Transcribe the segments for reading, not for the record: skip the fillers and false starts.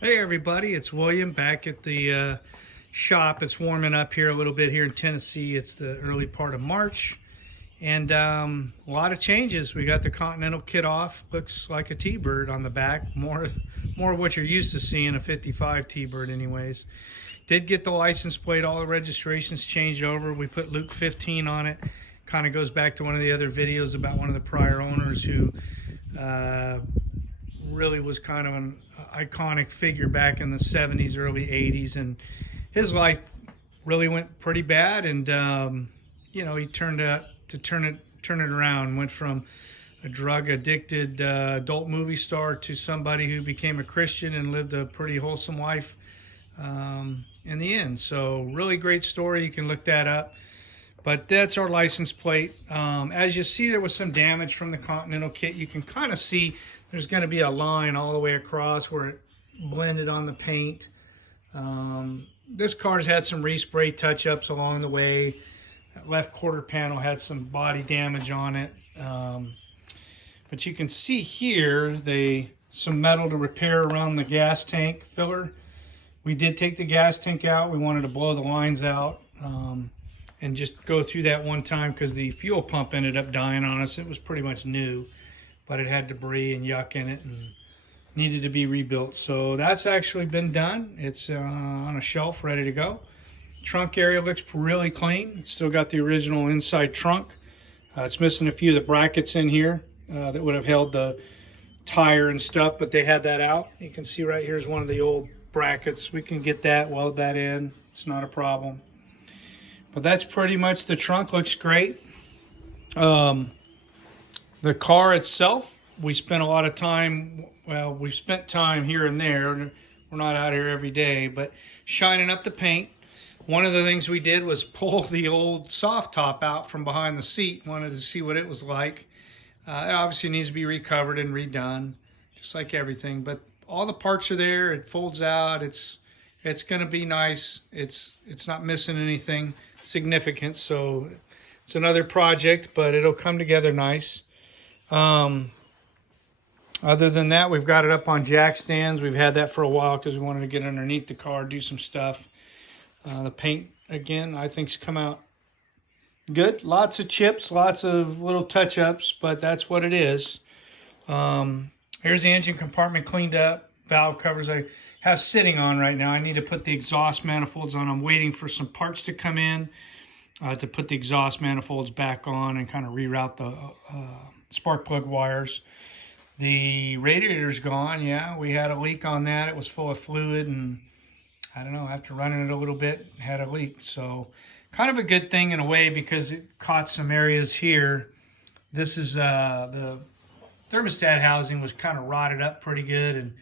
Hey everybody, it's William back at the shop. It's warming up here a little bit here in Tennessee. It's the early part of March, and a lot of changes. We got the Continental kit off. Looks like a T-Bird on the back. More of what you're used to seeing, a 55 T-Bird anyways. Did get the license plate, all the registrations changed over. We put Luke 15 on it. Kind of goes back to one of the other videos about one of the prior owners who really was kind of an iconic figure back in the 70s, early 80s, and his life really went pretty bad. And he turned out to turn it around. Went from a drug addicted adult movie star to somebody who became a Christian and lived a pretty wholesome life in the end. So really great story. You can look that up. But that's our license plate. As you see, there was some damage from the Continental kit. You can kind of see there's going to be a line all the way across where it blended on the paint. This car's had some respray touch-ups along the way. That left quarter panel had some body damage on it. But you can see here some metal to repair around the gas tank filler. We did take the gas tank out. We wanted to blow the lines out and just go through that one time because the fuel pump ended up dying on us. It was pretty much new, but it had debris and yuck in it and needed to be rebuilt. So that's actually been done. It's on a shelf ready to go. Trunk area looks really clean. It's still got the original inside trunk. It's missing a few of the brackets in here that would have held the tire and stuff, but they had that out. You can see right here is one of the old brackets. We can get that, weld that in. It's not a problem. But that's pretty much the trunk. Looks great. The car itself, we spent a lot of time, well, we spent time here and there. We're not out here every day, but shining up the paint. One of the things we did was pull the old soft top out from behind the seat. Wanted to see what it was like. It obviously needs to be recovered and redone, just like everything. But all the parts are there. It folds out. It's going to be nice. It's not missing anything significant, so it's another project, but it'll come together nice. Other than that, we've got it up on jack stands. We've had that for a while because we wanted to get underneath the car, do some stuff. The paint, again, I think's come out good. Lots of chips, lots of little touch-ups, but that's what it is. Here's the engine compartment cleaned up. Valve covers I have sitting on right now. I need to put the exhaust manifolds on. I'm waiting for some parts to come in to put the exhaust manifolds back on and kind of reroute the spark plug wires. The radiator's gone. Yeah, we had a leak on that. It was full of fluid, and I don't know, after running it a little bit, it had a leak. So kind of a good thing in a way because it caught some areas here. This is the thermostat housing was kind of rotted up pretty good,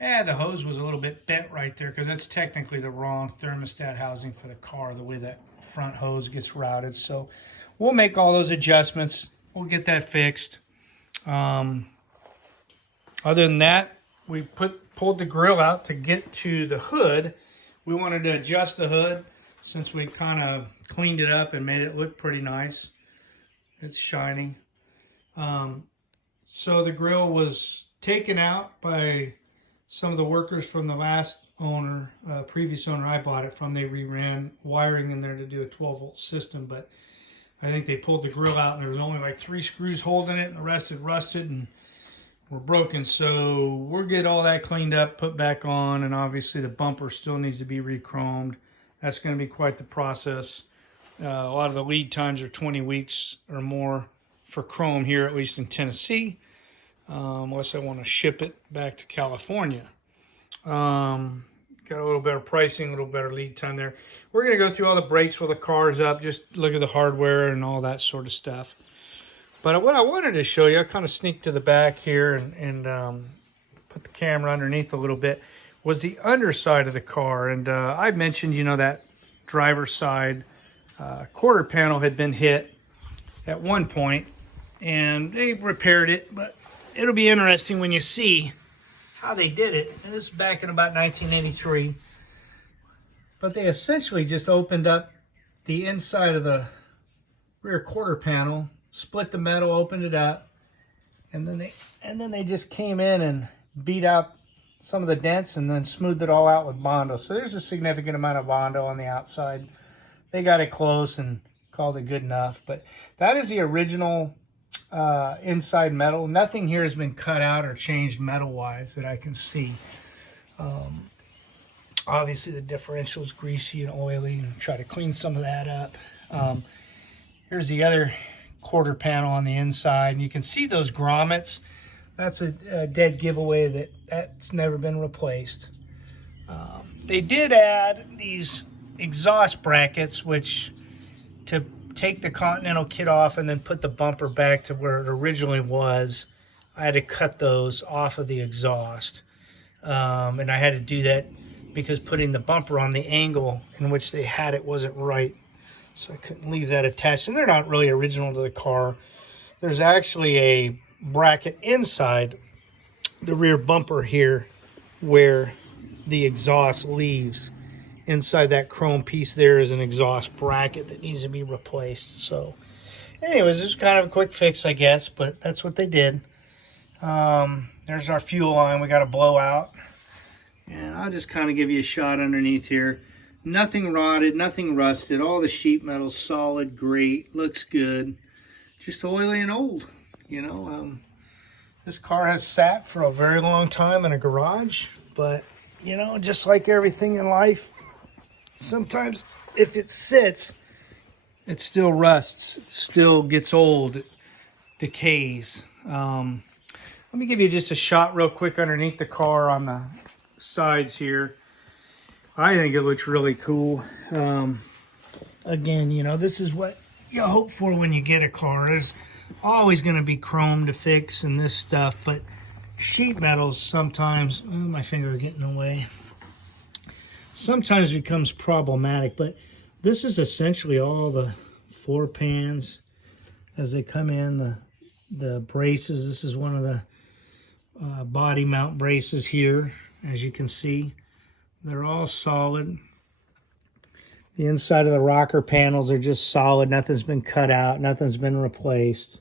and the hose was a little bit bent right there because that's technically the wrong thermostat housing for the car, the way that front hose gets routed. So we'll make all those adjustments. We'll get that fixed. Other than that, we pulled the grill out to get to the hood. We wanted to adjust the hood since we kind of cleaned it up and made it look pretty nice. It's shiny. So the grill was taken out by some of the workers from the last owner, previous owner I bought it from. They reran wiring in there to do a 12-volt system, but I think they pulled the grill out and there was only like 3 screws holding it, and the rest had rusted and were broken. So we'll get all that cleaned up, put back on, and obviously the bumper still needs to be re-chromed. That's going to be quite the process. A lot of the lead times are 20 weeks or more for chrome here, at least in Tennessee. Unless I want to ship it back to California. Got a little better pricing, a little better lead time there. We're going to go through all the brakes while the car's up, just look at the hardware and all that sort of stuff. But what I wanted to show you, I kind of sneaked to the back here and put the camera underneath a little bit, was the underside of the car. And I mentioned, that driver's side quarter panel had been hit at one point, and they repaired it, but it'll be interesting when you see how they did it. And this is back in about 1983. But they essentially just opened up the inside of the rear quarter panel, split the metal, opened it up, and then they just came in and beat out some of the dents and then smoothed it all out with Bondo. So there's a significant amount of Bondo on the outside. They got it close and called it good enough. But that is the original inside metal. Nothing here has been cut out or changed metal-wise that I can see. Obviously the differential is greasy and oily, and try to clean some of that up. Here's the other quarter panel on the inside, and you can see those grommets. That's a dead giveaway that's never been replaced. They did add these exhaust brackets, which to take the Continental kit off and then put the bumper back to where it originally was, I had to cut those off of the exhaust. And I had to do that because putting the bumper on the angle in which they had it wasn't right. So I couldn't leave that attached. And they're not really original to the car. There's actually a bracket inside the rear bumper here where the exhaust leaves. Inside that chrome piece there is an exhaust bracket that needs to be replaced. So anyways, this is kind of a quick fix, I guess, but that's what they did. There's our fuel line we got to blow out. And I'll just kind of give you a shot underneath here. Nothing rotted, nothing rusted. All the sheet metal's solid, great, looks good. Just oily and old, you know. This car has sat for a very long time in a garage, but, you know, just like everything in life, sometimes if it sits, it still rusts, it still gets old, it decays. Let me give you just a shot real quick underneath the car on the sides here. I think it looks really cool. Again, you know, this is what you hope for when you get a car. There's always going to be chrome to fix and this stuff, but sheet metals sometimes, oh, my finger is getting in the way, sometimes becomes problematic. But this is essentially all the floor pans as they come in, the braces. This is one of the body mount braces here, as you can see. They're all solid. The inside of the rocker panels are just solid. Nothing's been cut out. Nothing's been replaced.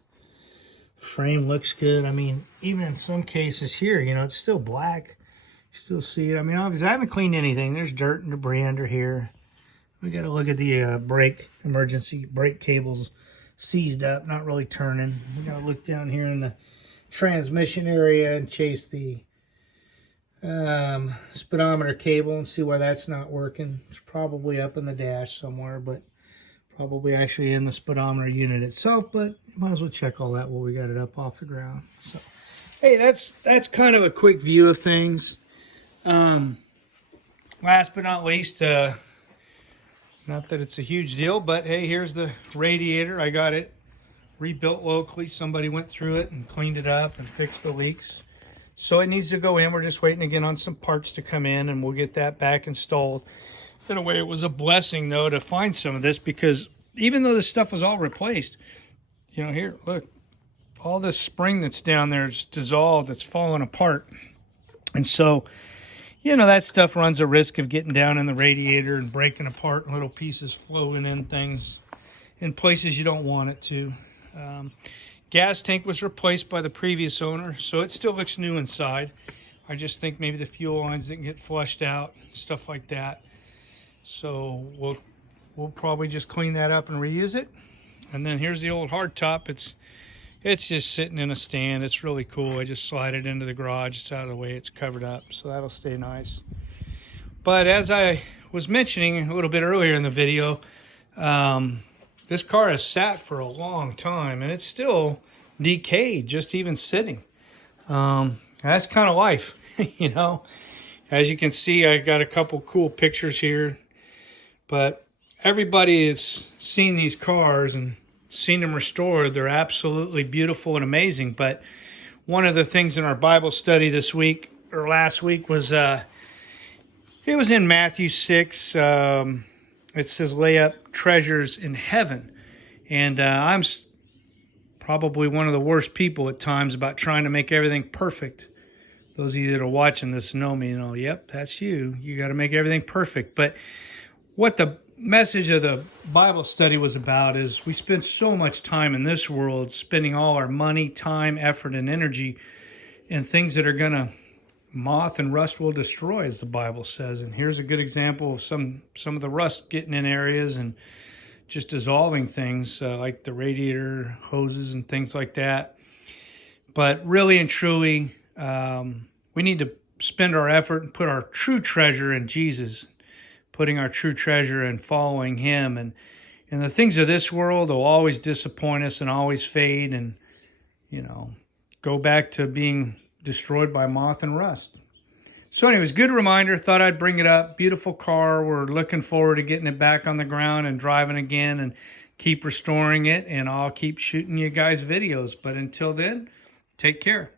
Frame looks good. I mean, even in some cases here, you know, it's still black. You still see it. I mean, obviously, I haven't cleaned anything. There's dirt and debris under here. We got to look at the emergency brake cables seized up, not really turning. We got to look down here in the transmission area and chase the speedometer cable and see why that's not working. It's probably up in the dash somewhere, but probably actually in the speedometer unit itself. But might as well check all that while we got it up off the ground. So, hey, that's kind of a quick view of things. Last but not least, not that it's a huge deal, but hey, here's the radiator. I got it rebuilt locally. Somebody went through it and cleaned it up and fixed the leaks. So it needs to go in. We're just waiting again on some parts to come in, and we'll get that back installed. In a way, it was a blessing, though, to find some of this, because even though this stuff was all replaced, you know, here, look, all this spring that's down there is dissolved. It's falling apart. And so, you know, that stuff runs a risk of getting down in the radiator and breaking apart, and little pieces flowing in things in places you don't want it to. Gas tank was replaced by the previous owner, so it still looks new inside. I just think maybe the fuel lines didn't get flushed out, stuff like that. So we'll probably just clean that up and reuse it. And then here's the old hardtop. It's just sitting in a stand. It's really cool. I just slide it into the garage. It's out of the way. It's covered up, so that'll stay nice. But as I was mentioning a little bit earlier in the video, this car has sat for a long time, and it's still decayed, just even sitting. That's kind of life, you know. As you can see, I got a couple cool pictures here. But everybody has seen these cars and seen them restored. They're absolutely beautiful and amazing. But one of the things in our Bible study this week, or last week, was it was in Matthew 6. It says, lay up treasures in heaven. And I'm probably one of the worst people at times about trying to make everything perfect. Those of you that are watching this know me and all, yep, that's you. You got to make everything perfect. But what the message of the Bible study was about is we spend so much time in this world spending all our money, time, effort, and energy in things that are going to moth and rust will destroy, as the Bible says. And here's a good example of some of the rust getting in areas and just dissolving things, like the radiator hoses and things like that. But really and truly, we need to spend our effort and put our true treasure in Jesus, putting our true treasure in following him. And the things of this world will always disappoint us and always fade and, go back to being destroyed by moth and rust. So anyways, good reminder. Thought I'd bring it up. Beautiful car. We're looking forward to getting it back on the ground and driving again and keep restoring it. And I'll keep shooting you guys videos. But until then, take care.